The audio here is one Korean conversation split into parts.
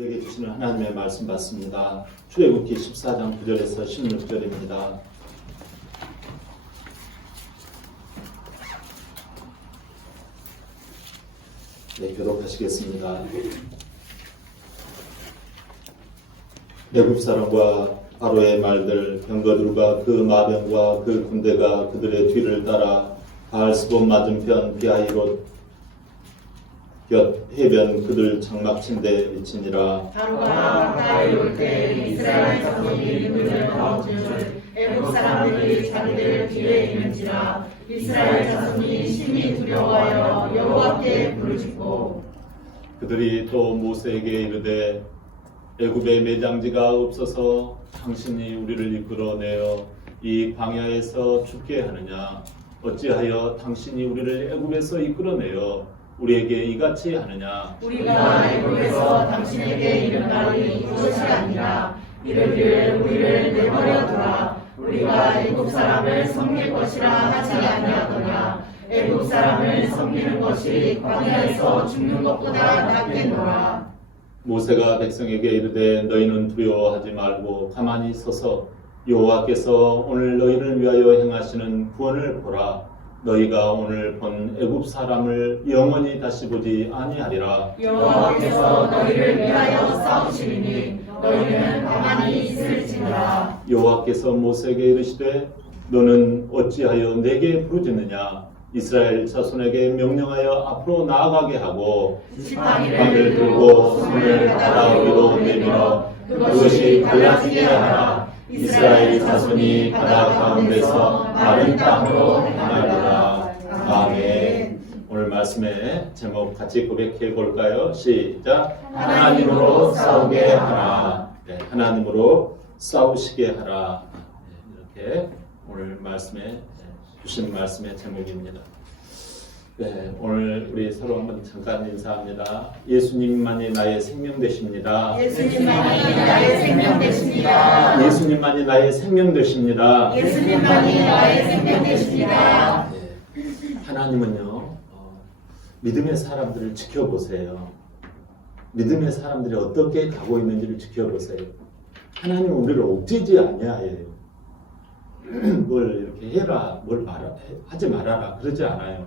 우리에게 주시는 하나님의 말씀 받습니다. 출애굽기 14장 9절에서 16절입니다. 네, 교독하시겠습니다. 애굽 사람과 바로의 말들, 병거들과 그 마병과 그 군대가 그들의 뒤를 따라 바알스본 맞은편 비하히롯 곁 해변 그들 장막친데 미치니라. 바로가 가까이 올 때 이스라엘 자손이 그들을 가로줄 애굽 사람들이 자기들 뒤에 있는지라. 이스라엘 자손이 심히 두려워하여 여호와께 부르짖고 그들이 또 모세에게 이르되 애굽에 매장지가 없어서 당신이 우리를 이끌어내어 이 광야에서 죽게 하느냐? 어찌하여 당신이 우리를 애굽에서 이끌어내어 우리에게 이같이 하느냐? 우리가 애굽에서 당신에게 이른 날이 이것이 아니라 이르기를 우리를 내버려 두라. 우리가 애굽 사람을 섬길 것이라 하지 아니하더냐? 애굽 사람을 섬기는 것이 광야에서 죽는 것보다 낫겠노라. 모세가 백성에게 이르되 너희는 두려워하지 말고 가만히 서서 여호와께서 오늘 너희를 위하여 행하시는 구원을 보라. 너희가 오늘 본 애굽 사람을 영원히 다시 보지 아니하리라. 여호와께서 너희를 위하여 싸우시리니 너희는 가만히 있을지니라. 여호와께서 모세에게 이르시되 너는 어찌하여 내게 부르짖느냐? 이스라엘 자손에게 명령하여 앞으로 나아가게 하고 지팡이를 들고 손을 바다 위로 내밀어 그것이 갈라지게 하라. 이스라엘 자손이 바다 가운데서 마른 땅으로 행하리라. 아멘. 오늘 말씀의 제목 같이 고백해 볼까요? 시작. 하나님으로 싸우게 하라. 네, 하나님으로 싸우시게 하라. 네, 이렇게 오늘 말씀에 주신 말씀의 제목입니다. 네, 오늘 우리 서로 한번 잠깐 인사합니다. 예수님만이 나의 생명 되십니다. 예수님만이 나의 생명 되십니다. 예수님만이 나의 생명 되십니다. 예수님만이 나의 생명 되십니다. 네, 하나님은요, 믿음의 사람들을 지켜보세요. 믿음의 사람들이 어떻게 가고 있는지를 지켜보세요. 하나님은 우리를 옥죄지 아니하여요. 뭘 이렇게 해라, 뭘 하지 말아라 그러지 않아요.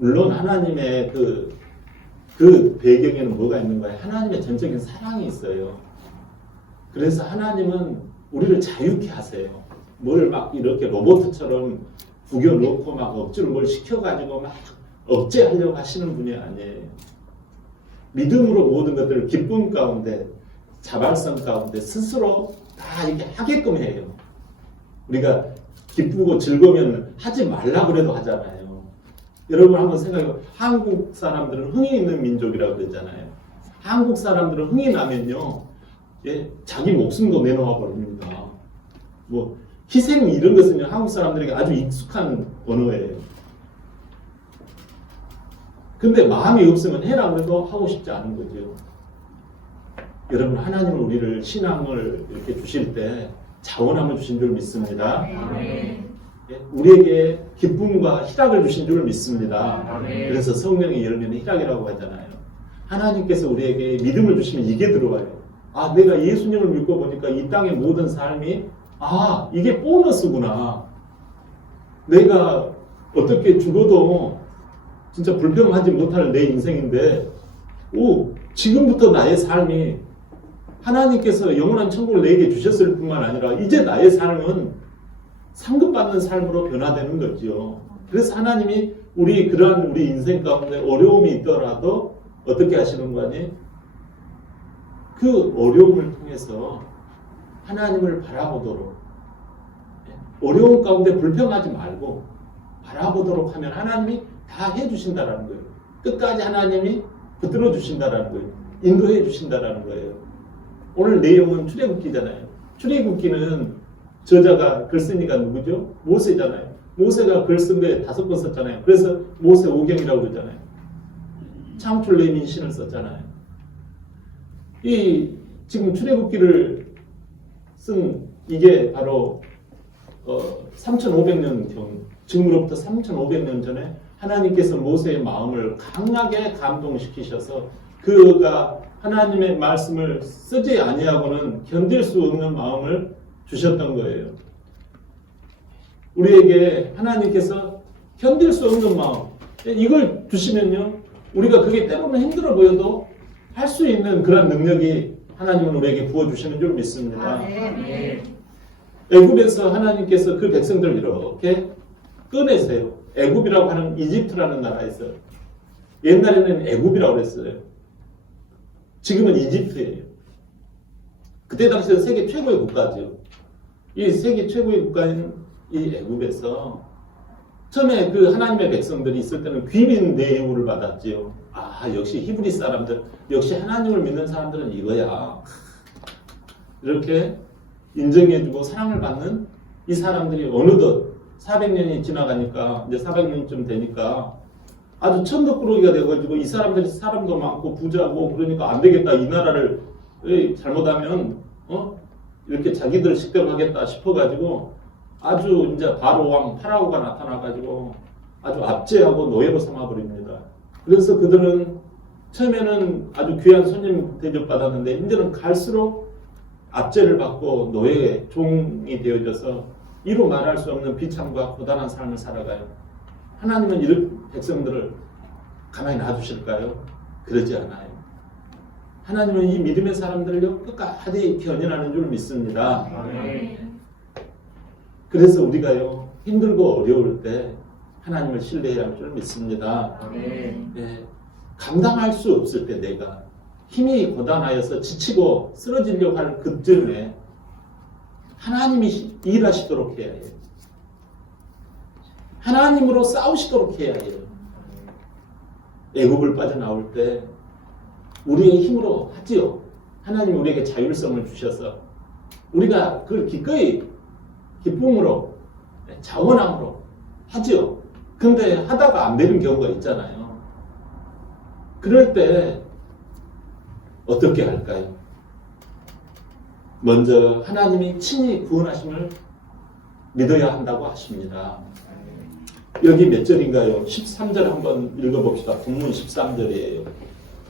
물론 하나님의 그 배경에는 뭐가 있는 거예요? 하나님의 전적인 사랑이 있어요. 그래서 하나님은 우리를 자유케 하세요. 뭘 막 이렇게 로봇처럼 구겨놓고 막 억지로 뭘 시켜가지고 막 억제하려고 하시는 분이 아니에요. 믿음으로 모든 것들을 기쁨 가운데, 자발성 가운데 스스로 다 이렇게 하게끔 해요. 우리가 기쁘고 즐거우면 하지 말라고 그래도 하잖아요. 여러분 한번 생각해요. 한국 사람들은 흥이 있는 민족이라고 그러잖아요. 한국 사람들은 흥이 나면요, 예, 자기 목숨도 내놓아 버립니다. 뭐 희생 이런 것은 한국 사람들에게 아주 익숙한 언어예요. 근데 마음이 없으면 해라고 해도 하고 싶지 않은 거죠. 여러분 하나님은 우리를 신앙을 이렇게 주실 때 자원함을 주신 줄 믿습니다. 우리에게 기쁨과 희락을 주신 줄 믿습니다. 그래서 성령의 열매는 희락이라고 하잖아요. 하나님께서 우리에게 믿음을 주시면 이게 들어와요. 아, 내가 예수님을 믿고 보니까 이 땅의 모든 삶이 이게 보너스구나. 내가 어떻게 죽어도 진짜 불평하지 못할 내 인생인데 지금부터 나의 삶이 하나님께서 영원한 천국을 내게 주셨을 뿐만 아니라 이제 나의 삶은 상급받는 삶으로 변화되는 거죠. 그래서 하나님이 그러한 우리 인생 가운데 어려움이 있더라도 어떻게 하시는 거니? 그 어려움을 통해서 하나님을 바라보도록, 어려움 가운데 불평하지 말고 바라보도록 하면 하나님이 다 해주신다라는 거예요. 끝까지 하나님이 붙들어 주신다라는 거예요. 인도해 주신다라는 거예요. 오늘 내용은 출애굽기잖아요. 출애굽기는 저자가 글쓴이가 누구죠? 모세잖아요. 모세가 글 쓴 게 5권 썼잖아요. 그래서 모세 오경이라고 그러잖아요. 창출 내 민신을 썼잖아요. 지금 출애굽기를 쓴 이게 바로 3,500년 경, 지금으로부터 3,500년 전에 하나님께서 모세의 마음을 강하게 감동시키셔서 그가 하나님의 말씀을 쓰지 아니하고는 견딜 수 없는 마음을 주셨던 거예요. 우리에게 하나님께서 견딜 수 없는 마음, 이걸 주시면요, 우리가 그게 때로는 힘들어 보여도 할 수 있는 그런 능력이 하나님은 우리에게 부어주시는 줄 믿습니다. 애굽에서 하나님께서 그 백성들을 이렇게 꺼내세요. 애굽이라고 하는 이집트라는 나라에서, 옛날에는 애굽이라고 그랬어요. 지금은 이집트예요. 그때 당시에 세계 최고의 국가죠. 이 세계 최고의 국가인 이 애굽에서 처음에 그 하나님의 백성들이 있을 때는 귀민 대우를 받았지요. 아, 역시 히브리 사람들, 역시 하나님을 믿는 사람들은 이거야. 이렇게 인정해주고 사랑을 받는 이 사람들이 어느덧 400년이 지나가니까, 이제 400년쯤 되니까 아주 천덕꾸러기가 돼가지고 이 사람들이 사람도 많고 부자고 그러니까 안 되겠다. 이 나라를 잘못하면 이렇게 자기들 식대로 하겠다 싶어가지고 아주 이제 바로 왕 파라오가 나타나가지고 아주 압제하고 노예로 삼아버립니다. 그래서 그들은 처음에는 아주 귀한 손님 대접받았는데 이제는 갈수록 압제를 받고 노예의 종이 되어져서 이루 말할 수 없는 비참과 고단한 삶을 살아가요. 하나님은 이런 백성들을 가만히 놔두실까요? 그러지 않아요. 하나님은 이 믿음의 사람들을요 끝까지 견인하는 줄 믿습니다. 그래서 우리가요 힘들고 어려울 때 하나님을 신뢰해야 할 줄 믿습니다. 네, 감당할 수 없을 때 내가 힘이 고단하여서 지치고 쓰러지려고 할 그쯤에 하나님이 일하시도록 해야 해요. 하나님으로 싸우시도록 해야 해요. 애굽을 빠져나올 때 우리의 힘으로 하지요. 하나님 우리에게 자율성을 주셔서 우리가 그걸 기꺼이 기쁨으로 자원함으로 하지요. 근데 하다가 안 되는 경우가 있잖아요. 그럴 때 어떻게 할까요? 먼저 하나님이 친히 구원하심을 믿어야 한다고 하십니다. 여기 몇 절인가요? 13절 한번 읽어봅시다. 본문 13절이에요.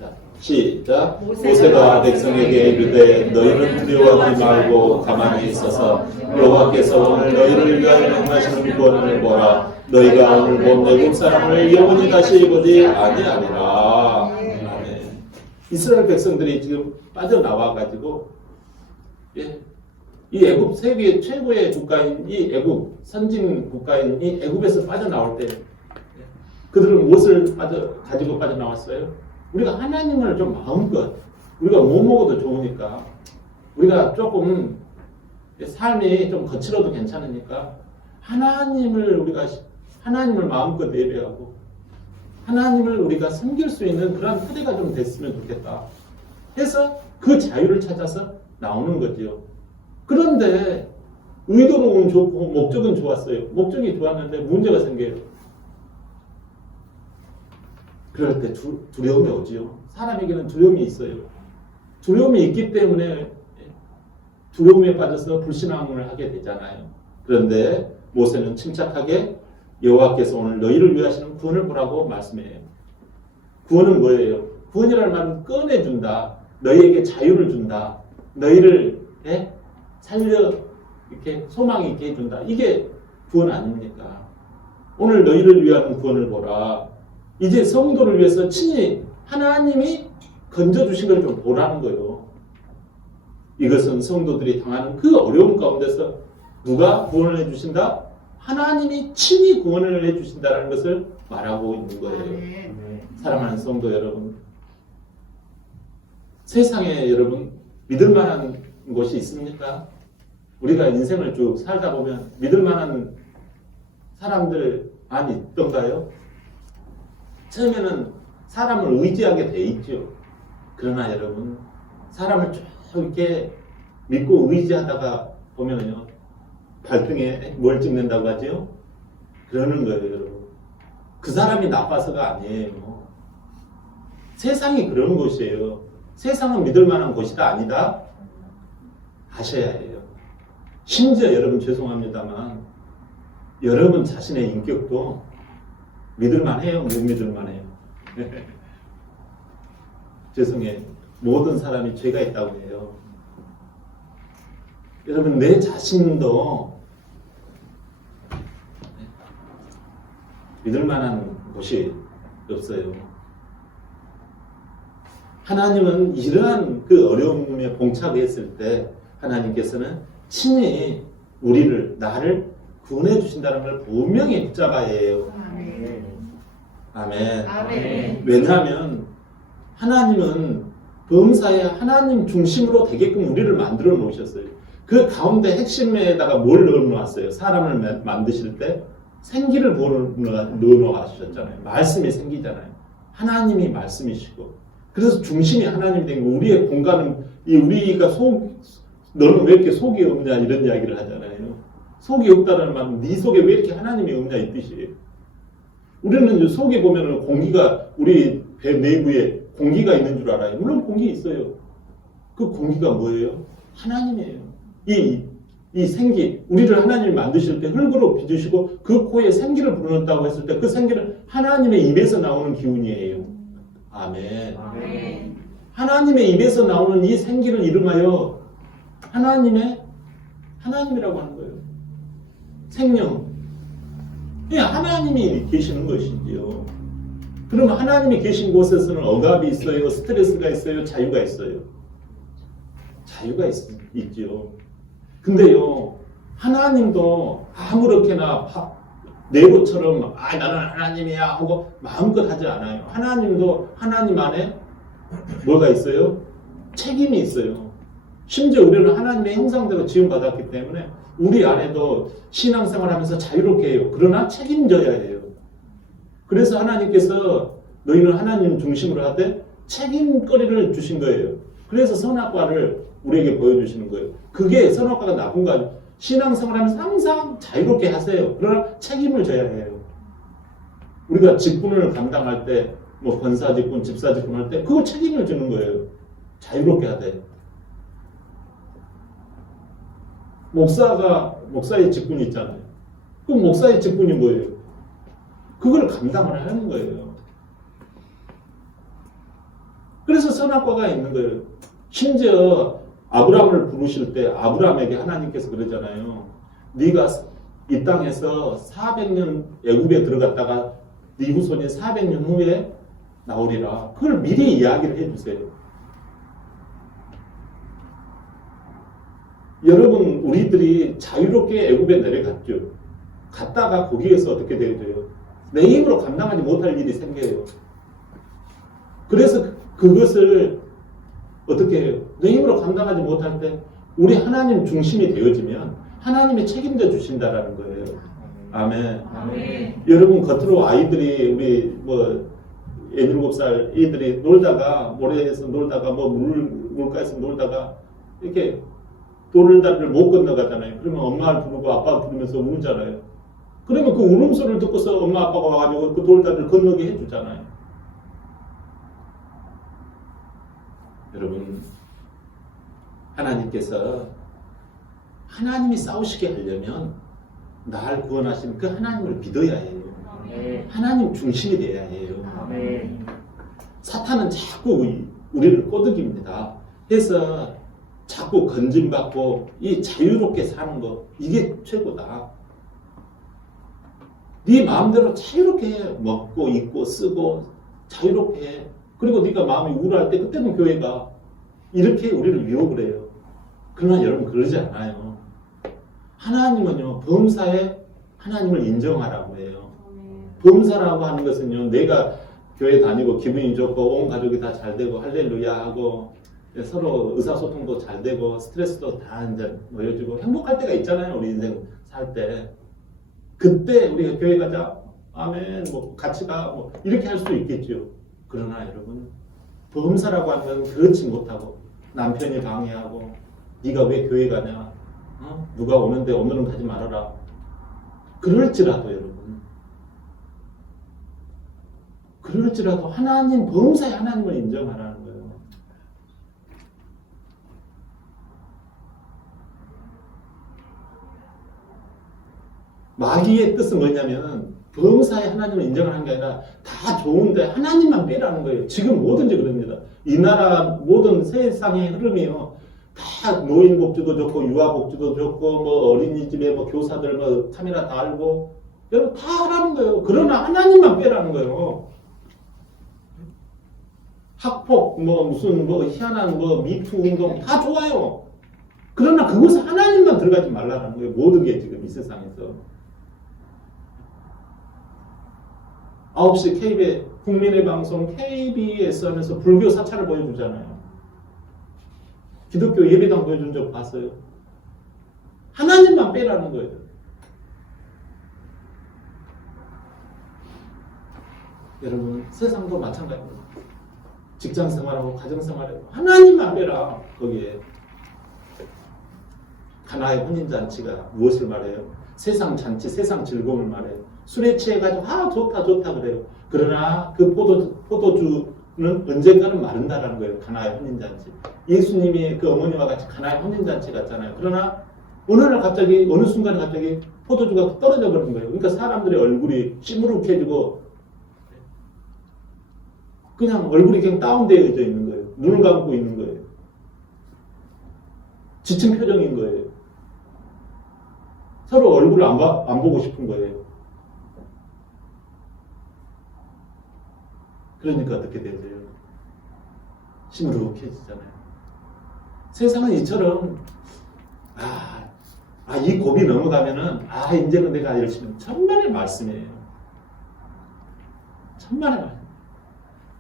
자, 시작. 모세가 백성에게 이르되 너희는 두려워하지 말고 가만히 있어서 여호와께서 오늘 너희를 위하여 행하시는 구원을 보라. 너희가 오늘 본 애굽 사람을 영원히 다시 보지 아니하리라. 아멘. 이스라엘 백성들이 지금 빠져나와가지고 이 애굽 세계 최고의 국가인 이 애굽 선진 국가인 이 애굽에서 빠져나올 때 그들은 무엇을 가지고 빠져나왔어요? 우리가 하나님을 좀 마음껏 우리가 못 먹어도 좋으니까 우리가 조금 삶이 좀 거칠어도 괜찮으니까 하나님을 마음껏 예배하고 하나님을 우리가 섬길 수 있는 그런 토대가 좀 됐으면 좋겠다 해서 그 자유를 찾아서 나오는 거지요. 그런데 의도는 좋고 목적은 좋았어요. 목적이 좋았는데 문제가 생겨요. 그럴 때 두려움이 오지요. 사람에게는 두려움이 있어요. 두려움이 있기 때문에 두려움에 빠져서 불신앙을 하게 되잖아요. 그런데 모세는 침착하게 여호와께서 오늘 너희를 위하시는 구원을 보라고 말씀해요. 구원은 뭐예요? 구원이라는 말은 꺼내준다. 너희에게 자유를 준다. 너희를 살려 이렇게 소망 있게 해준다. 이게 구원 아닙니까? 오늘 너희를 위하는 구원을 보라. 이제 성도를 위해서 친히 하나님이 건져주신 걸 좀 보라는 거예요. 이것은 성도들이 당하는 그 어려움 가운데서 누가 구원을 해주신다? 하나님이 친히 구원을 해주신다는 것을 말하고 있는 거예요. 사랑하는 성도 여러분, 세상에 여러분 믿을 만한 곳이 있습니까? 우리가 인생을 쭉 살다 보면 믿을 만한 사람들 안 있던가요? 처음에는 사람을 의지하게 돼 있죠. 그러나 여러분, 사람을 쭉 이렇게 믿고 의지하다가 보면요, 발등에 뭘 찍는다고 하죠? 그러는 거예요, 여러분. 그 사람이 나빠서가 아니에요. 세상이 그런 곳이에요. 세상은 믿을 만한 곳이다, 아니다? 아셔야 해요. 심지어 여러분 죄송합니다만 여러분 자신의 인격도 믿을만 해요? 못 믿을만 해요? 죄송해요. 모든 사람이 죄가 있다고 해요. 여러분, 내 자신도 믿을 만한 곳이 없어요. 하나님은 이러한 그 어려움에 봉착했을 때 하나님께서는 친히 나를 구원해 주신다는 걸 분명히 붙잡아야 해요. 아멘. 아멘. 왜냐하면 하나님은 범사에 하나님 중심으로 되게끔 우리를 만들어 놓으셨어요. 그 가운데 핵심에다가 뭘 넣어 놓았어요? 사람을 만드실 때 생기를 넣어 놓으셨잖아요. 말씀이 생기잖아요. 하나님이 말씀이시고. 그래서 중심이 하나님이 된 거. 우리의 공간은 우리가 너는 왜 이렇게 속이 없냐 이런 이야기를 하잖아요. 속이 없다는 말은 네 속에 왜 이렇게 하나님이 없냐 이 뜻이에요. 우리는 속에 보면은 공기가 우리 배 내부에 공기가 있는 줄 알아요. 물론 공기 있어요. 그 공기가 뭐예요? 하나님이에요. 이 생기, 우리를 하나님이 만드실 때 흙으로 빚으시고 그 코에 생기를 불어넣었다고 했을 때 그 생기는 하나님의 입에서 나오는 기운이에요. 아멘. 아멘. 하나님의 입에서 나오는 이 생기를 이름하여 하나님이라고 하는 거예요. 생명. 하나님이 계시는 것이지요. 그러면 하나님이 계신 곳에서는 억압이 있어요. 스트레스가 있어요. 자유가 있어요. 자유가 있지요. 근데요, 하나님도 아무렇게나 네로처럼 나는 하나님이야 하고 마음껏 하지 않아요. 하나님도 하나님 안에 뭐가 있어요? 책임이 있어요. 심지어 우리는 하나님의 형상대로 지음받았기 때문에 우리 안에도 신앙생활 하면서 자유롭게 해요. 그러나 책임져야 해요. 그래서 하나님께서 너희는 하나님 중심으로 하되 책임거리를 주신 거예요. 그래서 선악과를 우리에게 보여주시는 거예요. 그게 선악과가 나쁜 거 아니에요. 신앙생활 하면서 항상 자유롭게 하세요. 그러나 책임을 져야 해요. 우리가 직분을 감당할 때, 권사 직분, 집사 직분 할 때, 그거 책임을 지는 거예요. 자유롭게 하되. 목사의 직분이 있잖아요. 그럼 목사의 직분이 뭐예요? 그걸 감당을 하는 거예요. 그래서 선악과가 있는 거예요. 심지어 아브라함을 부르실 때 아브라함에게 하나님께서 그러잖아요. 네가 이 땅에서 400년 애굽에 들어갔다가 네 후손이 400년 후에 나오리라. 그걸 미리 이야기를 해주세요. 여러분, 우리들이 자유롭게 애굽에 내려갔죠. 갔다가 거기에서 어떻게 되어요? 내 힘으로 감당하지 못할 일이 생겨요. 그래서 그것을 어떻게 해요? 내 힘으로 감당하지 못할 때 우리 하나님 중심이 되어지면 하나님이 책임져 주신다라는 거예요. 아멘. 아멘. 여러분, 겉으로 아이들이 우리 7살 애들이 놀다가 모래에서 놀다가 물가에서 놀다가 이렇게 돌다리를 못 건너가잖아요. 그러면 엄마를 부르고 아빠 부르면서 우잖아요. 그러면 그 울음소리를 듣고서 엄마 아빠가 와가지고 그 돌다리를 건너게 해주잖아요. 여러분, 하나님이 싸우시게 하려면 날 구원하시는 그 하나님을 믿어야 해요. 하나님 중심이 돼야 해요. 사탄은 자꾸 우리를 꼬드깁니다. 해서 자꾸 건짐받고 이 자유롭게 사는 거, 이게 최고다. 네 마음대로 자유롭게 해. 먹고 입고 쓰고 자유롭게 해. 그리고 네가 마음이 우울할 때 그때는 교회 가. 이렇게 우리를 유혹을 해요. 그러나 여러분, 그러지 않아요. 하나님은요, 범사에 하나님을 인정하라고 해요. 범사라고 하는 것은요, 내가 교회 다니고 기분이 좋고 온 가족이 다 잘 되고 할렐루야 하고 서로 의사소통도 잘 되고 스트레스도 다 이제 놓여지고 행복할 때가 있잖아요. 우리 인생 살 때. 그때 우리가 교회 가자. 아멘. 같이 가. 이렇게 할 수 있겠죠. 그러나 여러분, 범사라고 하면 그렇지 못하고 남편이 방해하고 네가 왜 교회 가냐? 누가 오는데 오늘은 가지 말아라. 그럴지라도 여러분, 그럴지라도 범사의 하나님을 인정하라는 거예요. 마귀의 뜻은 뭐냐면 범사에 하나님을 인정을 하는 게 아니라 다 좋은데 하나님만 빼라는 거예요. 지금 뭐든지 그럽니다. 이 나라 모든 세상의 흐름이요. 다 노인 복지도 좋고 유아 복지도 좋고 뭐 어린이집에 뭐 교사들 뭐 카메라 다 알고 여러분 다 하라는 거예요. 그러나 하나님만 빼라는 거예요. 학폭 뭐 무슨 뭐 희한한 뭐 미투 운동 다 좋아요. 그러나 그곳에 하나님만 들어가지 말라는 거예요. 모든 게 지금 이 세상에서. 9시 KBS 국민의 방송 KBS 안에서 불교 사찰을 보여주잖아요. 기독교 예배당 보여준 적 봤어요? 하나님만 빼라는 거예요. 여러분 세상도 마찬가지입니다. 직장 생활하고 가정 생활하고 하나님만 빼라. 거기에 가나의 혼인잔치가 무엇을 말해요? 세상 잔치, 세상 즐거움을 말해요. 술에 취해가지고 좋다 그래요. 그러나 그 포도주는 언젠가는 마른다라는 거예요. 가나의 혼인잔치. 예수님이 그 어머니와 같이 가나의 혼인잔치 갔잖아요. 그러나 어느 날 갑자기 어느 순간에 갑자기 포도주가 떨어져 버린 거예요. 그러니까 사람들의 얼굴이 시무룩해지고 그냥 얼굴이 그냥 다운되어져 있는 거예요. 눈을 감고 있는 거예요. 지친 표정인 거예요. 서로 얼굴을 안 보고 싶은 거예요. 그러니까 어떻게 되죠? 시무룩해지잖아요. 세상은 이처럼 이 고비 넘어가면은 이제는 내가 열심히 천만의 말씀이에요. 천만의 말씀.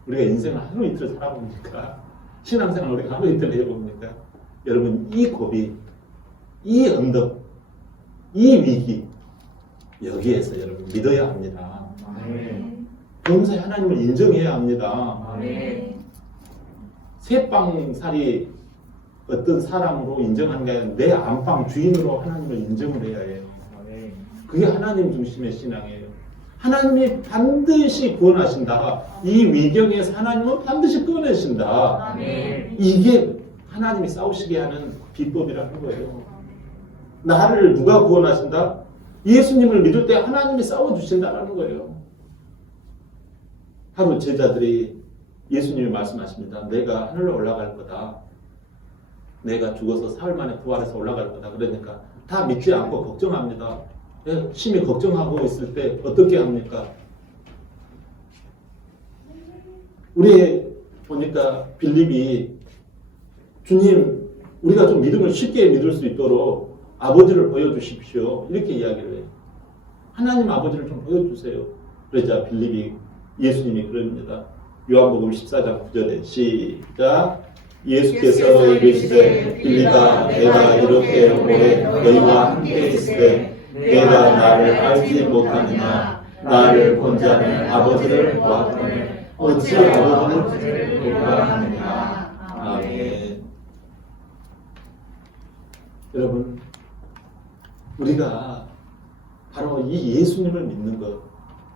우리가 인생을 하루 이틀 살아보니까 신앙생활 우리가 하루 이틀 해보니까 여러분 이 고비, 이 언덕, 이 위기 여기에서 여러분 믿어야 합니다. 범사에 하나님을 인정해야 합니다. 새빵살이 어떤 사람으로 인정하는 게 아니라 내 안방 주인으로 하나님을 인정을 해야 해요. 그게 하나님 중심의 신앙이에요. 하나님이 반드시 구원하신다. 이 위경에서 하나님은 반드시 구원하신다. 이게 하나님이 싸우시게 하는 비법이라는 거예요. 나를 누가 구원하신다? 예수님을 믿을 때 하나님이 싸워주신다라는 거예요. 하루 제자들이 예수님이 말씀하십니다. 내가 하늘로 올라갈 거다. 내가 죽어서 사흘 만에 부활해서 올라갈 거다. 그러니까 다 믿지 않고 걱정합니다. 심히 걱정하고 있을 때 어떻게 합니까? 우리 보니까 빌립이 주님 우리가 좀 믿음을 쉽게 믿을 수 있도록 아버지를 보여주십시오. 이렇게 이야기를 해요. 하나님 아버지를 좀 보여주세요. 그러자 빌립이 예수님이 그럽니다. 요한복음 14장 9절에 시작. 예수께서 이르시되 빌립아 내가 이렇게 오래 너희와 함께 있으되 내가 나를 알지 못하느냐 나를 본 자는 아버지를 보았거늘 어찌 아버지를 보라 하느냐. 아멘. 여러분 우리가 바로 이 예수님을 믿는 것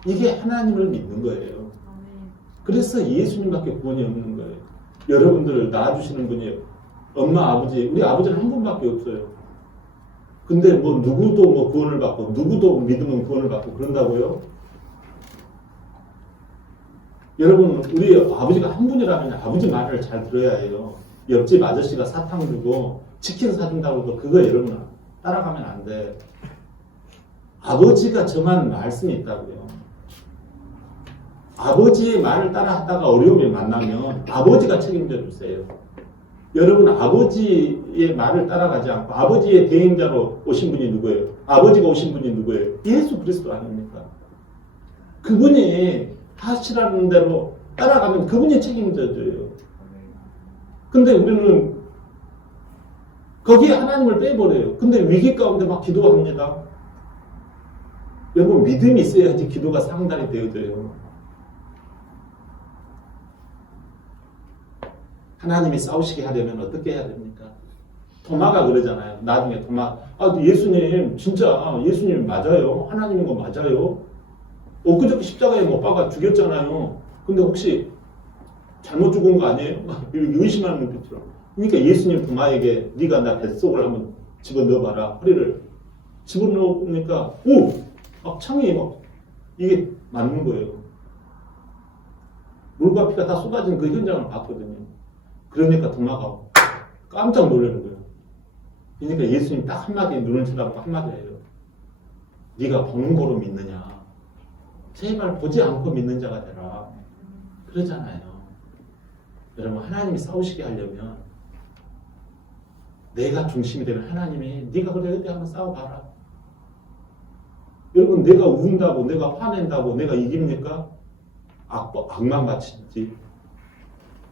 이게 하나님을 믿는 거예요. 그래서 예수님밖에 구원이 없는 거예요. 여러분들을 낳아주시는 분이 엄마 아버지 우리 아버지는 한 분밖에 없어요. 근데 뭐 누구도 뭐 구원을 받고 누구도 믿으면 구원을 받고 그런다고요? 여러분 우리 아버지가 한 분이라면 아버지 말을 잘 들어야 해요. 옆집 아저씨가 사탕 주고 치킨 사준다고 해도 그거 여러분 따라가면 안 돼. 아버지가 정한 말씀이 있다고요. 아버지의 말을 따라하다가 어려움이 만나면 아버지가 책임져 주세요. 여러분 아버지의 말을 따라가지 않고 아버지의 대행자로 오신 분이 누구예요? 아버지가 오신 분이 누구예요? 예수 그리스도 아닙니까? 그분이 하시라는 대로 따라가면 그분이 책임져 줘요. 근데 우리는 거기에 하나님을 빼버려요. 근데 위기 가운데 막 기도합니다. 여러분 믿음이 있어야지 기도가 상달이 되어져요. 하나님이 싸우시게 하려면 어떻게 해야 됩니까? 도마가 그러잖아요. 나중에 도마, 예수님 진짜 예수님 맞아요? 하나님인 거 맞아요? 엊그저께 십자가에 못 박아 죽였잖아요. 근데 혹시 잘못 죽은 거 아니에요? 의심하는 눈빛으로. 그러니까 예수님 도마에게 네가 나 뱃속을 한번 집어넣어봐라. 허리를 집어넣으니까 창이 막 이게 맞는 거예요. 물과 피가 다 쏟아진 그 현장을 봤거든요. 그러니까 도마가 깜짝 놀라는 거예요. 그러니까 예수님 딱 한마디 눈을 쳐다보고 한마디예요. 네가 보는 거로 믿느냐. 제발 보지 않고 믿는 자가 되라. 그러잖아요. 여러분 하나님이 싸우시게 하려면 내가 중심이 되면 하나님이 네가 그래 어디 한번 싸워봐라. 여러분 내가 운다고 내가 화낸다고 내가 이깁니까? 악만 바치지.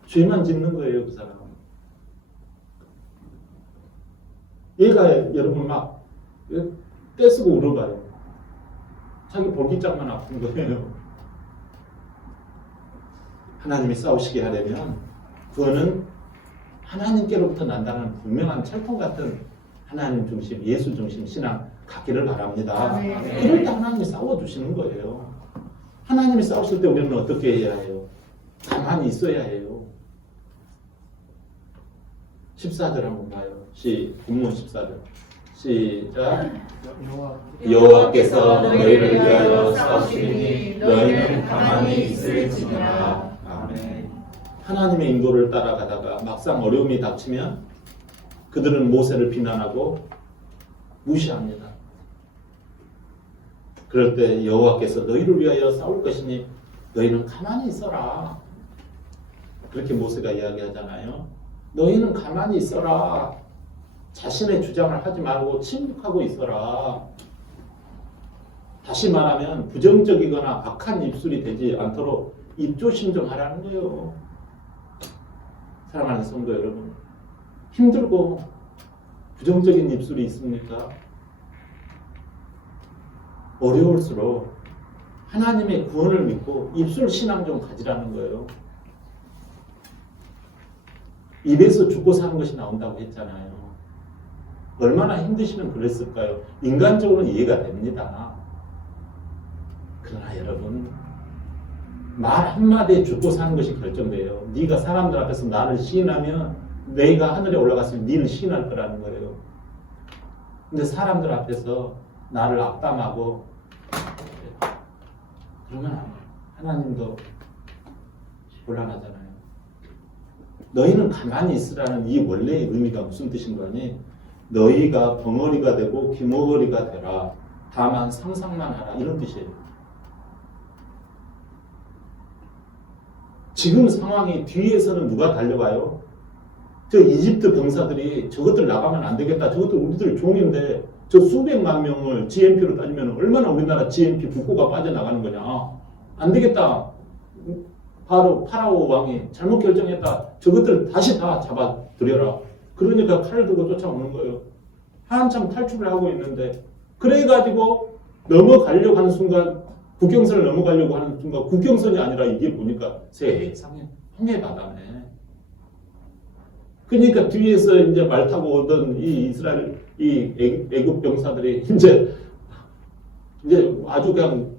죄만 짓는 거예요 그 사람은. 얘가 여러분 막 떼쓰고 울어봐요. 자기 볼기장만 아픈 거예요. 하나님이 싸우시게 하려면 그거는 하나님께로부터 난다는 분명한 철통 같은 하나님 중심, 예수 중심 신앙 갖기를 바랍니다. 이럴 때 하나님이 싸워주시는 거예요. 하나님이 싸우실 때 우리는 어떻게 해야 해요? 가만히 있어야 해요. 14절 한번 봐요. 본문 14절. 시작. 여호와께서 너희를 위하여 싸우시니 너희는 가만히 있을지니라. 아멘. 하나님의 인도를 따라가다가 막상 어려움이 닥치면 그들은 모세를 비난하고 무시합니다. 그럴 때 여호와께서 너희를 위하여 싸울 것이니 너희는 가만히 있어라. 그렇게 모세가 이야기하잖아요. 너희는 가만히 있어라. 자신의 주장을 하지 말고 침묵하고 있어라. 다시 말하면 부정적이거나 악한 입술이 되지 않도록 입조심정하라는 거예요. 사랑하는 성도 여러분, 힘들고 부정적인 입술이 있습니까? 어려울수록 하나님의 구원을 믿고 입술 신앙 좀 가지라는 거예요. 입에서 죽고 사는 것이 나온다고 했잖아요. 얼마나 힘드시면 그랬을까요? 인간적으로는 이해가 됩니다. 그러나 여러분, 말 한마디에 죽고 사는 것이 결정돼요. 네가 사람들 앞에서 나를 시인하면 내가 하늘에 올라갔으면 니를 시인할 거라는 거예요. 근데 사람들 앞에서 나를 악담하고 그러면 하나님도 곤란하잖아요. 너희는 가만히 있으라는 이 원래의 의미가 무슨 뜻인 거니? 너희가 벙어리가 되고 기머거리가 되라. 다만 상상만 하라. 이런 뜻이에요. 지금 상황이 뒤에서는 누가 달려가요? 저 이집트 병사들이 저것들 나가면 안 되겠다. 저것들 우리들 종인데 저 수백만 명을 GNP로 따지면 얼마나 우리나라 GNP 국고가 빠져나가는 거냐. 안 되겠다. 바로 파라오 왕이 잘못 결정했다. 저것들 다시 다 잡아들여라. 그러니까 칼을 들고 쫓아오는 거예요. 한참 탈출을 하고 있는데 그래가지고 넘어가려고 하는 순간 국경선을 넘어가려고 하는 순간 국경선이 아니라 이게 보니까 세상에 홍해 바다네. 그러니까 뒤에서 이제 말 타고 오던 이 이스라엘 이 애국 병사들이 이제 아주 그냥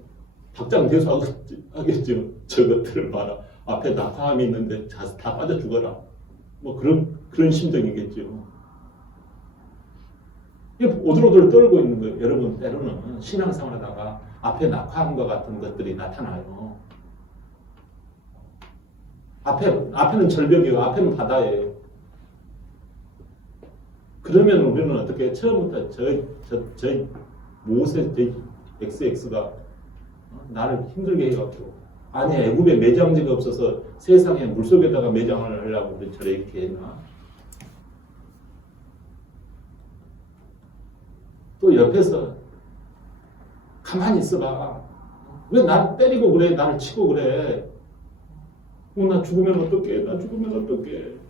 박장대소하겠죠. 저것들을 봐라. 앞에 낙하함이 있는데 다 빠져 죽어라. 뭐 그런 심정이겠죠. 오들오들 떨고 있는 거예요. 여러분 때로는 신앙생활 하다가 앞에 낙하함과 같은 것들이 나타나요. 앞에는 절벽이에요. 앞에는 바다예요. 그러면 우리는 어떻게 처음부터 저 모세 XX가 나를 힘들게 해갖고 아니 애굽에 매장지가 없어서 세상에 물속에다가 매장을 하려고 우리 저래 이렇게 했나? 또 옆에서 가만히 있어봐. 왜 나를 때리고 그래? 나를 치고 그래? 나 죽으면 어떡해? 나 죽으면 어떡해?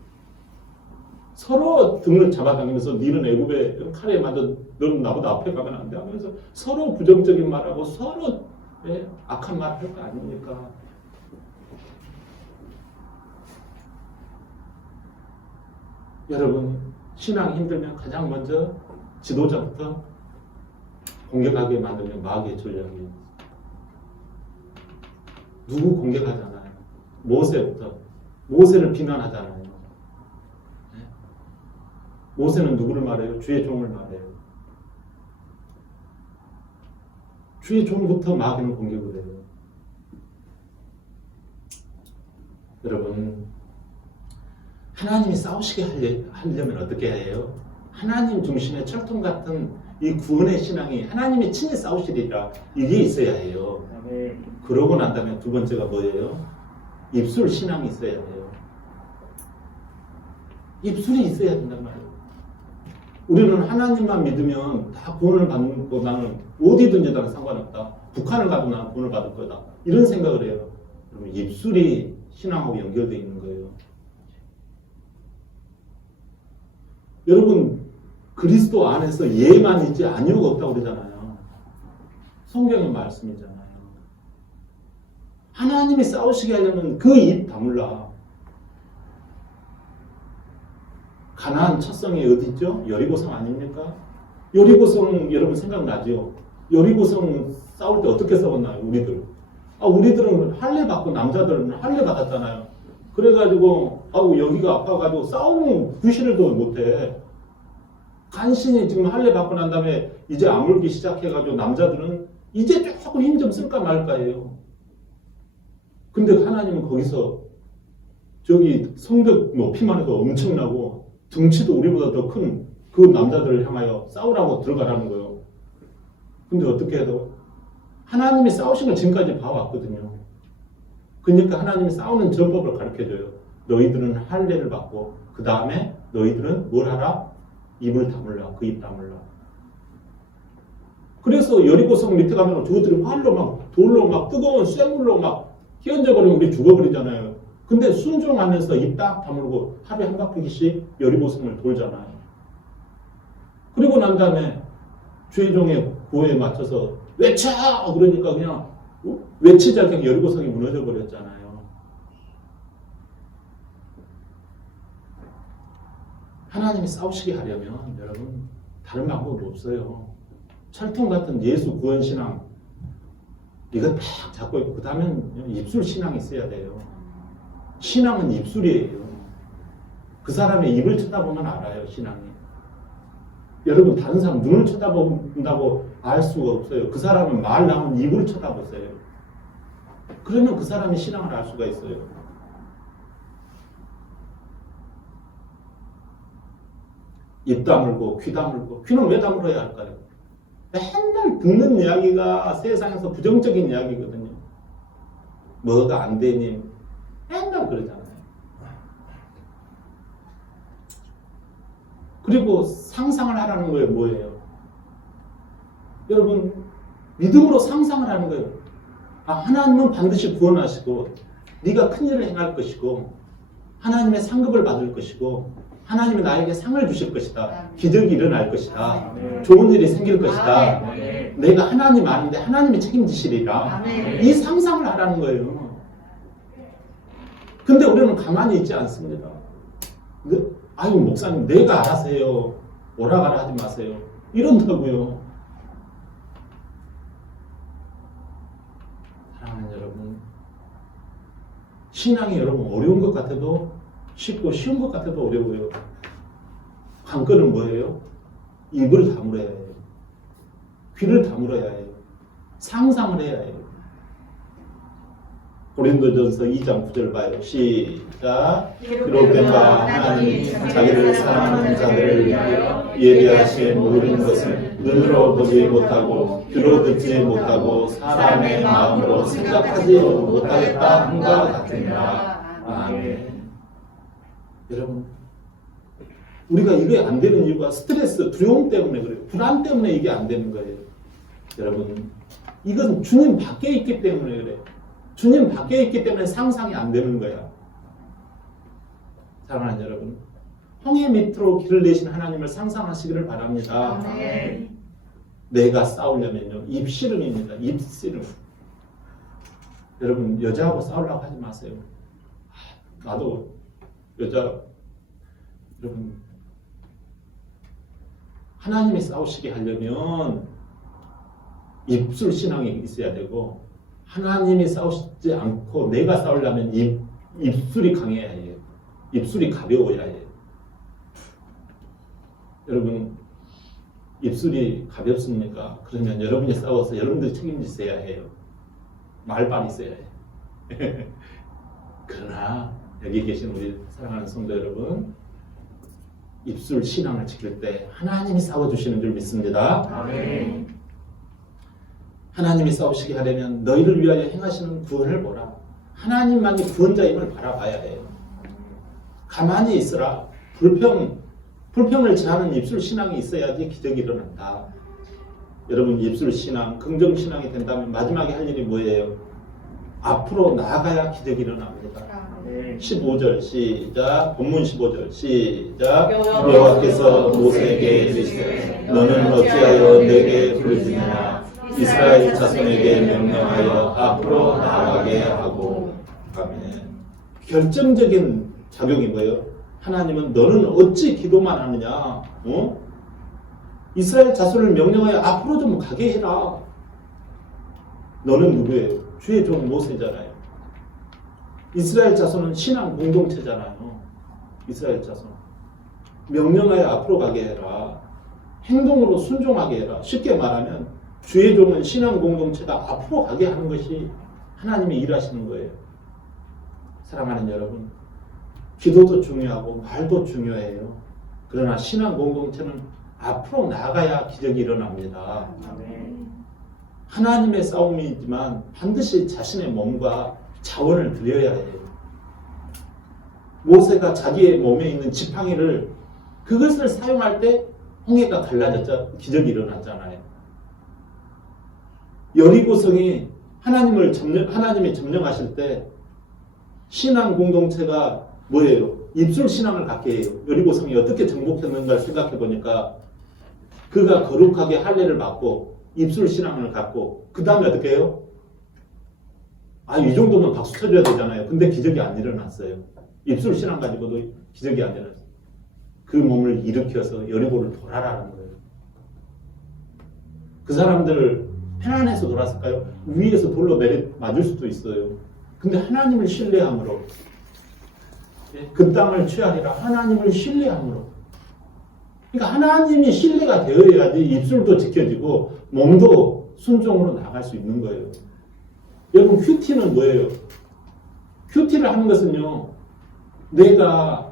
서로 등을 잡아당기면서 니는 애굽에 칼에 맞아 너는 나보다 앞에 가면 안 돼 하면서 서로 부정적인 말하고 서로 악한 말 할 거 아닙니까? 여러분 신앙이 힘들면 가장 먼저 지도자부터 공격하게 만들면 마귀의 전략이에요. 누구 공격하잖아요. 모세부터. 모세를 비난하잖아요. 모세는 누구를 말해요? 주의 종을 말해요. 주의 종부터 마귀는 공격을 해요. 여러분, 하나님이 싸우시게 하려면 어떻게 해요? 하나님 중심의 철통 같은 이 구원의 신앙이 하나님이 친히 싸우시리라, 이게 있어야 해요. 그러고 난 다음에 두 번째가 뭐예요? 입술 신앙이 있어야 돼요. 입술이 있어야 된단 말이에요. 우리는 하나님만 믿으면 다 구원을 받는 거, 나는 어디든지 나는 상관없다. 북한을 가도 나는 구원을 받을 거다. 이런 생각을 해요. 그러면 입술이 신앙하고 연결되어 있는 거예요. 여러분, 그리스도 안에서 예만 있지 아니오가 없다고 그러잖아요. 성경의 말씀이잖아요. 하나님이 싸우시게 하려면 그 입 다물라. 가나안 첫 성이 어디 있죠? 여리고성 아닙니까? 여리고성 여러분 생각나죠? 여리고성 싸울 때 어떻게 싸웠나요? 우리들은 할례 받고 남자들은 할례 받았잖아요. 그래가지고 여기가 아파가지고 싸우는 구실을도 못해. 간신히 지금 할례 받고 난 다음에 이제 아물기 시작해가지고 남자들은 이제 조금 힘 좀 쓸까 말까예요. 근데 하나님은 거기서 저기 성벽 높이만 해도 엄청나고 등치도 우리보다 더 큰 그 남자들을 향하여 싸우라고 들어가라는 거예요. 근데 어떻게 해도 하나님이 싸우신 걸 지금까지 봐왔거든요. 그러니까 하나님이 싸우는 전법을 가르쳐줘요. 너희들은 할례를 받고 그 다음에 너희들은 뭘 하라? 입을 다물라. 그 입 다물라. 그래서 여리고성 밑에 가면 저들이 활로 막 돌로 막 뜨거운 쇠물로 막 휘얹어버리면 우리 죽어버리잖아요. 근데 순종하면서 입 딱 다물고 하루에 한 바퀴씩 여리고성을 돌잖아요. 그리고 난 다음에 주의종의 구호에 맞춰서 외쳐! 그러니까 그냥 외치자 그냥 여리고성이 무너져 버렸잖아요. 하나님이 싸우시게 하려면 여러분 다른 방법이 없어요. 철통 같은 예수 구원신앙 이거 딱 잡고 있고 그 다음엔 입술 신앙이 있어야 돼요. 신앙은 입술이에요. 그 사람의 입을 쳐다보면 알아요. 신앙이. 여러분 다른 사람 눈을 쳐다본다고 알 수가 없어요. 그 사람은 말 나오면 입을 쳐다보세요. 그러면 그 사람의 신앙을 알 수가 있어요. 입 다물고 귀 다물고 귀는 왜 다물어야 할까요? 맨날 듣는 이야기가 세상에서 부정적인 이야기거든요. 뭐가 안 되니 맨날 그러잖아요. 그리고 상상을 하라는 거예요. 뭐예요? 여러분 믿음으로 상상을 하는 거예요. 하나님은 반드시 구원하시고 네가 큰일을 행할 것이고 하나님의 상급을 받을 것이고 하나님은 나에게 상을 주실 것이다. 기적이 일어날 것이다. 좋은 일이 생길 것이다. 내가 하나님 아닌데 하나님이 책임지시리라. 이 상상을 하라는 거예요. 근데 우리는 가만히 있지 않습니다. 아유 목사님 내가 알아서 해요. 오라가라 하지 마세요. 이런다고요. 사랑하는 여러분, 신앙이 여러분 어려운 것 같아도 쉽고 쉬운 것 같아도 어려워요. 관건은 뭐예요? 입을 다물어야 해요. 귀를 다물어야 해요. 상상을 해야 해요. 고린도전서 2장 9절 봐요. 시작. 기록된 바 하나님이 자기를 사랑하는 자들을 위하여 예비하신 모든 것을 눈으로 보지 못하고 귀로 듣지 못하고 사람의 마음으로 생각하지 못하겠다 함과 같으니라. 아멘. 여러분 우리가 이게 안 되는 이유가 스트레스, 두려움 때문에 그래요. 불안 때문에 이게 안 되는 거예요. 여러분 이건 주님 밖에 있기 때문에 그래요. 주님 밖에 있기 때문에 상상이 안 되는 거야. 사랑하는 여러분, 홍해 밑으로 길을 내신 하나님을 상상하시기를 바랍니다. 네. 내가 싸우려면요, 입씨름입니다. 입씨름. 여러분, 여자하고 싸우려고 하지 마세요. 나도 여자, 여러분, 하나님이 싸우시게 하려면 입술 신앙이 있어야 되고, 하나님이 싸우시지 않고 내가 싸우려면 입술이 강해야 해요. 입술이 가벼워야 해요. 여러분 입술이 가볍습니까? 그러면 여러분이 싸워서 여러분들이 책임지셔야 해요. 말빨이 있어야 해요. 그러나 여기 계신 우리 사랑하는 성도 여러분, 입술 신앙을 지킬 때 하나님이 싸워주시는 줄 믿습니다. 아멘. 하나님이 싸우시게 하려면 너희를 위하여 행하시는 구원을 보라. 하나님만이 구원자임을 바라봐야 해요. 가만히 있으라. 불평을 제하는 입술 신앙이 있어야지 기적이 일어난다. 여러분, 입술 신앙, 긍정 신앙이 된다면 마지막에 할 일이 뭐예요? 앞으로 나아가야 기적이 일어납니다. 15절 시작. 본문 15절 시작. 여호와께서 모세에게 이르시되 너는 어찌하여 내게 부르짖느냐. 이스라엘 자손에게 명령하여 앞으로 나아가게 하고. 아멘. 결정적인 작용이 뭐예요? 하나님은 너는 어찌 기도만 하느냐? 이스라엘 자손을 명령하여 앞으로 좀 가게 해라. 너는 누구예요? 주의 종 모세잖아요. 이스라엘 자손은 신앙 공동체잖아요. 이스라엘 자손. 명령하여 앞으로 가게 해라. 행동으로 순종하게 해라. 쉽게 말하면 주의 종은 신앙 공동체가 앞으로 가게 하는 것이 하나님이 일하시는 거예요. 사랑하는 여러분, 기도도 중요하고 말도 중요해요. 그러나 신앙 공동체는 앞으로 나가야 기적이 일어납니다. 하나님의 싸움이지만 반드시 자신의 몸과 자원을 드려야 해요. 모세가 자기의 몸에 있는 지팡이를 그것을 사용할 때 홍해가 갈라졌죠. 기적이 일어났잖아요. 여리고성이 하나님이 점령하실 때 신앙 공동체가 뭐예요? 입술 신앙을 갖게 해요. 여리고성이 어떻게 정복했는가를 생각해 보니까 그가 거룩하게 할례를 받고 입술 신앙을 갖고 그 다음에 어떻게 해요? 이 정도면 박수 쳐줘야 되잖아요. 근데 기적이 안 일어났어요. 입술 신앙 가지고도 기적이 안 일어났어요. 그 몸을 일으켜서 여리고를 돌아라는 거예요. 그 사람들 편안해서 돌았을까요? 위에서 돌로 맞을 수도 있어요. 근데 하나님을 신뢰함으로 그 땅을 취하리라. 하나님을 신뢰함으로. 그러니까 하나님이 신뢰가 되어야지 입술도 지켜지고 몸도 순종으로 나갈 수 있는 거예요. 여러분, 큐티는 뭐예요? 큐티를 하는 것은요, 내가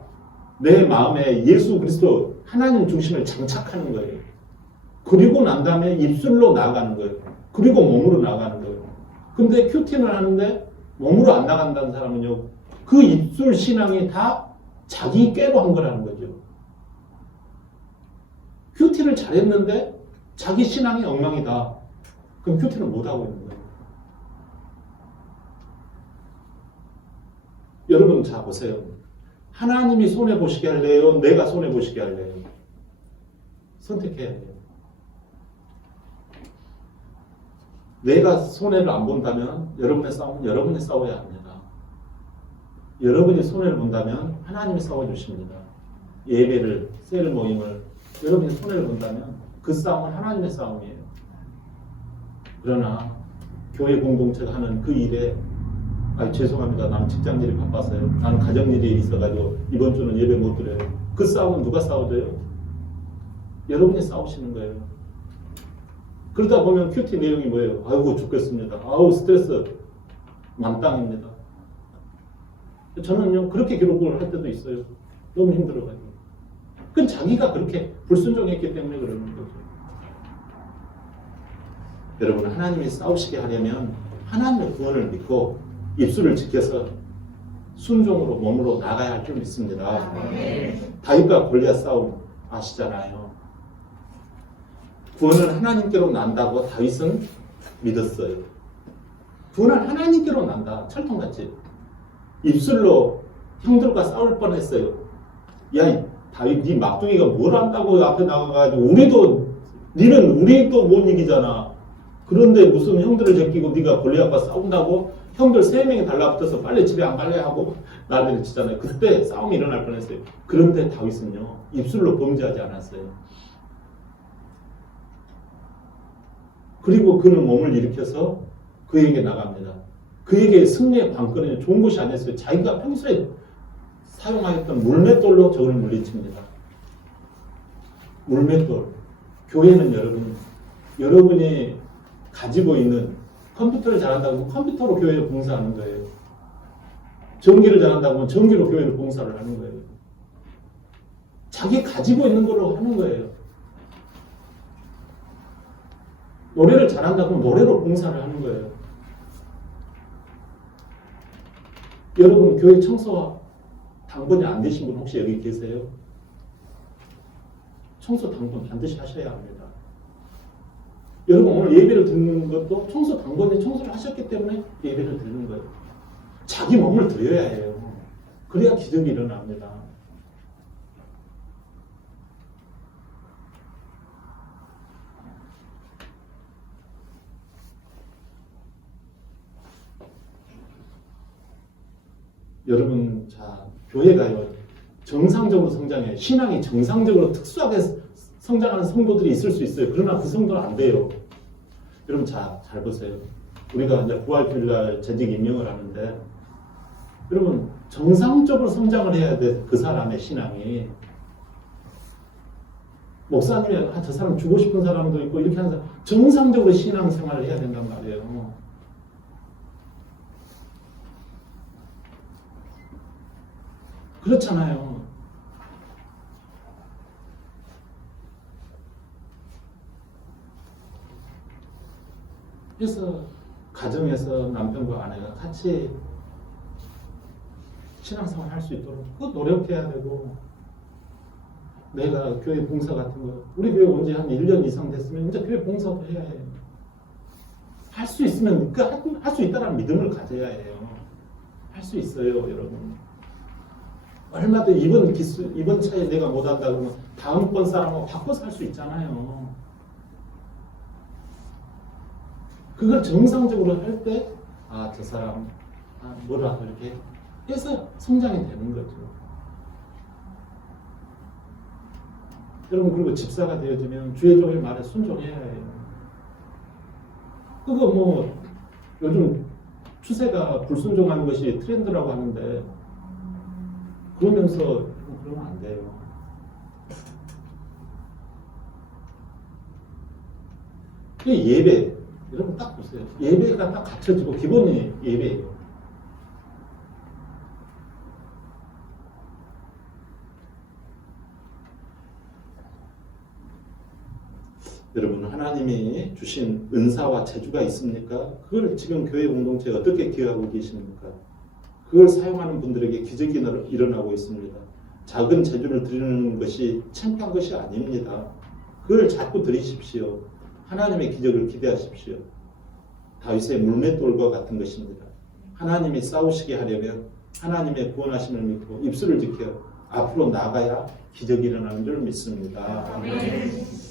내 마음에 예수 그리스도 하나님 중심을 장착하는 거예요. 그리고 난 다음에 입술로 나가는 거예요. 그리고 몸으로 나가는 거예요. 근데 큐티를 하는데 몸으로 안 나간다는 사람은요, 그 입술 신앙이 다 자기 꾀로 한 거라는 거죠. 큐티를 잘했는데 자기 신앙이 엉망이다. 그럼 큐티를 못하고 있는 거예요. 여러분, 자 보세요. 하나님이 손해보시게 할래요? 내가 손해보시게 할래요? 선택해야 돼요. 내가 손해를 안 본다면 여러분의 싸움은 여러분이 싸워야 합니다. 여러분이 손해를 본다면 하나님이 싸워주십니다. 예배를, 셀 모임을 여러분이 손해를 본다면 그 싸움은 하나님의 싸움이에요. 그러나 교회 공동체가 하는 그 일에 죄송합니다. 나는 직장일이 바빠서요. 나는 가정일이 있어가지고 이번 주는 예배 못 드려요. 그 싸움은 누가 싸워줘요? 여러분이 싸우시는 거예요. 그러다 보면 큐티 내용이 뭐예요? 아이고 죽겠습니다. 아우 스트레스 만땅입니다. 저는요 그렇게 기록을 할 때도 있어요. 너무 힘들어가지고. 그건 자기가 그렇게 불순종했기 때문에 그러는 거죠. 여러분, 하나님이 싸우시게 하려면 하나님의 구원을 믿고 입술을 지켜서 순종으로 몸으로 나가야 할 줄 믿습니다. 다윗과 골리앗 싸움 아시잖아요. 구원은 하나님께로 난다고 다윗은 믿었어요. 구원은 하나님께로 난다. 철통같이. 입술로 형들과 싸울 뻔했어요. 야, 다윗, 네 막둥이가 뭘 안다고 앞에 나가가지고 니는 우리도 못 이기잖아. 그런데 무슨 형들을 제끼고 네가 골리앗과 싸운다고? 형들 3명이 달라붙어서 빨리 집에 안 갈래 하고 난리를 치잖아요. 그때 싸움이 일어날 뻔했어요. 그런데 다윗은요 입술로 범죄하지 않았어요. 그리고 그는 몸을 일으켜서 그에게 나갑니다. 그에게 승리의 관건은 좋은 것이 아니었어요. 자기가 평소에 사용하였던 물맷돌로 적을 물리칩니다. 물맷돌. 교회는 여러분이 가지고 있는 컴퓨터를 잘한다고 컴퓨터로 교회를 봉사하는 거예요. 전기를 잘한다고 전기로 교회를 봉사를 하는 거예요. 자기 가지고 있는 걸로 하는 거예요. 노래를 잘한다고 노래로 봉사를 하는 거예요. 여러분 교회 청소 당번이 안 되신 분 혹시 여기 계세요? 청소 당번 반드시 하셔야 합니다. 여러분 오늘 예배를 듣는 것도 청소 당번에 청소를 하셨기 때문에 예배를 듣는 거예요. 자기 몸을 드려야 해요. 그래야 기적이 일어납니다. 여러분, 자, 교회가요, 정상적으로 성장해요. 신앙이 정상적으로 특수하게 성장하는 성도들이 있을 수 있어요. 그러나 그 성도는 안 돼요. 여러분, 자, 잘 보세요. 우리가 이제 부활주일날 재직 임명을 하는데, 여러분, 정상적으로 성장을 해야 돼. 그 사람의 신앙이. 목사님이, 저 사람 주고 싶은 사람도 있고, 이렇게 하는 사람, 정상적으로 신앙생활을 해야 된단 말이에요. 그렇잖아요. 그래서 가정에서 남편과 아내가 같이 신앙생활 할 수 있도록 그 노력해야 되고, 내가 교회 봉사 같은 거, 우리 교회 온 지 한 1년 이상 됐으면 이제 교회 봉사도 해야 해요. 할 수 있으면 할 수 있다는 믿음을 가져야 해요. 할 수 있어요, 여러분. 얼마든지 이번 차에 내가 못한다 그러면 다음번 사람하고 바꿔서 할 수 있잖아요. 그걸 정상적으로 할 때, 저 사람, 뭐라고 이렇게 해서 성장이 되는 거죠. 여러분, 그리고 집사가 되어지면 주의 종의 말에 순종해야 해요. 그거 뭐, 요즘 추세가 불순종하는 것이 트렌드라고 하는데, 그러면서 그러면 안 돼요. 예배, 여러분 딱 보세요. 예배가 딱 갖춰지고 기본이 예배예요. 여러분, 하나님이 주신 은사와 재주가 있습니까? 그걸 지금 교회 공동체가 어떻게 기여하고 계십니까? 그걸 사용하는 분들에게 기적이 일어나고 있습니다. 작은 재주를 드리는 것이 창피한 것이 아닙니다. 그걸 자꾸 드리십시오. 하나님의 기적을 기대하십시오. 다윗의 물맷돌과 같은 것입니다. 하나님이 싸우시게 하려면 하나님의 구원하심을 믿고 입술을 지켜 앞으로 나가야 기적이 일어나는 줄 믿습니다. 아멘.